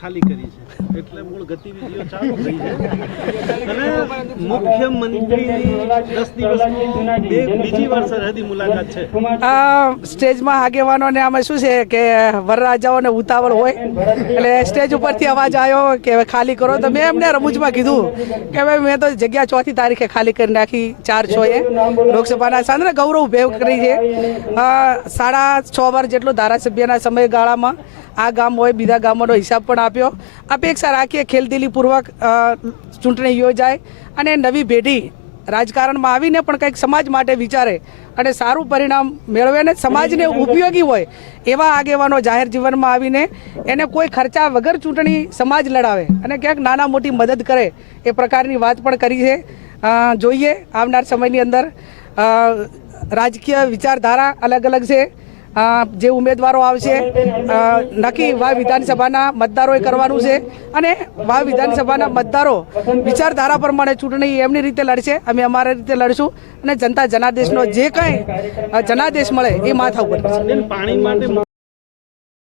ખાલી કરી છે એટલે મૂળ ગતિવિધિઓ ચાલુ થઈ છે અને મુખ્યમંત્રીની 10 દિવસની બીજી વાર સરહદી મુલાકાત છે। સ્ટેજમાં આગેવાનોને આમાં શું છે કે વરરાજાઓને ઉતાવળ હોય એટલે સ્ટેજ ઉપરથી અવાજ આવ્યો કે હવે ખાલી કરો તો મેં એમને રમૂજમાં કીધું કે ભાઈ મેં તો જગ્યા 4 તારીખે ખાલી કરી નાખી 4-6 લોકસભાના સાંદ્ર ગૌરવ ભેગ કરી છે। 6.5 વાર જેટલો ધારાસભ્યના સમયગાળામાં આ ગામ હોય બીજા ગામોનો હિસાબ પણ આપ્યો। અપેક્ષા રાખીએ ખેલદિલીપૂર્વક ચૂંટણી યોજાય અને નવી પેઢી રાજકારણમાં આવીને પણ કંઈક સમાજ માટે વિચારે અને સારું પરિણામ મેળવે અને સમાજને ઉપયોગી હોય એવા આગેવાનો જાહેર જીવનમાં આવીને એને કોઈ ખર્ચા વગર ચૂંટણી સમાજ લડાવે અને ક્યાંક નાના મોટી મદદ કરે એ પ્રકારની વાત પણ કરી છે। જોઈએ આવનાર સમયની અંદર રાજકીય વિચારધારા અલગ અલગ છે। જે ઉમેદવારો આવશે નક્કી વાવ વિધાનસભાના મતદારોએ કરવાનું છે અને વાવ વિધાનસભાના મતદારો વિચારધારા પ્રમાણે ચૂંટણી એમની રીતે લડશે, અમે અમારી રીતે લડશું અને જનતા જનાદેશનો જે કંઈ જનાદેશ મળે એ માથા ઉપર પાણી માટે